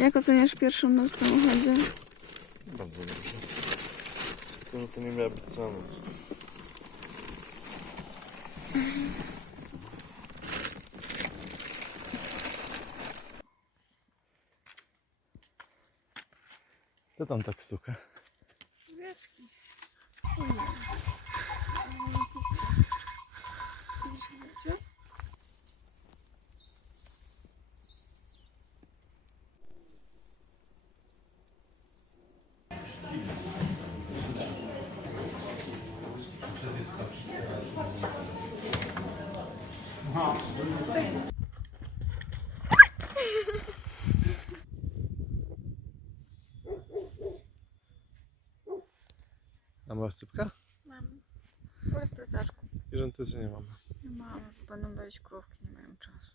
Jak oceniasz pierwszą noc w samochodzie? Bardzo dobrze. Tylko, że to nie miała być cała noc. To tam tak suka. A masz cypka? Mam. Ale w plecaczku. I że nie mamy. Nie mam. Będą być krówki, nie mają czasu.